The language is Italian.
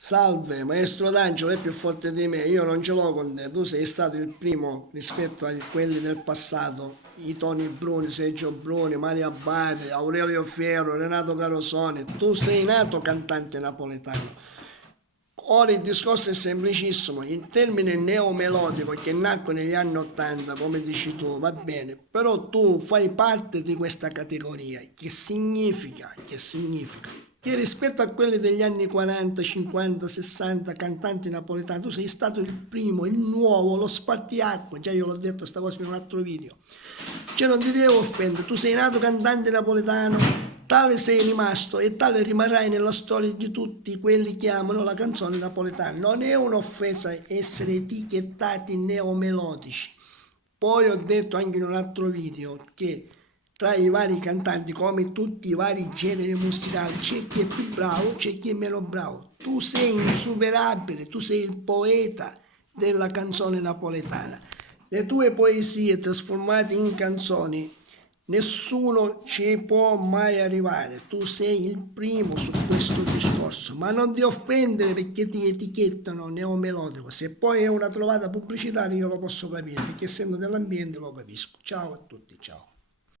Salve, maestro D'Angelo è più forte di me, io non ce l'ho con te, tu sei stato il primo rispetto a quelli del passato, i Toni Bruni, Sergio Bruni, Mario Abbate, Aurelio Fierro, Renato Carosone, tu sei nato cantante napoletano. Ora il discorso è semplicissimo, il termine neomelodico che nacque negli anni Ottanta, come dici tu, va bene, però tu fai parte di questa categoria, che significa che rispetto a quelli degli anni 40, 50, 60, cantanti napoletani, tu sei stato il primo, il nuovo, lo spartiacque, già io l'ho detto sta cosa in un altro video. Cioè non ti devo offendere, tu sei nato cantante napoletano, tale sei rimasto e tale rimarrai nella storia di tutti quelli che amano la canzone napoletana. Non è un'offesa essere etichettati neomelodici. Poi ho detto anche in un altro video che tra i vari cantanti, come tutti i vari generi musicali, c'è chi è più bravo, c'è chi è meno bravo. Tu sei insuperabile, tu sei il poeta della canzone napoletana. Le tue poesie trasformate in canzoni, nessuno ci può mai arrivare. Tu sei il primo su questo discorso, ma non ti offendere perché ti etichettano neomelodico. Se poi è una trovata pubblicitaria io lo posso capire, perché essendo dell'ambiente lo capisco. Ciao a tutti, ciao.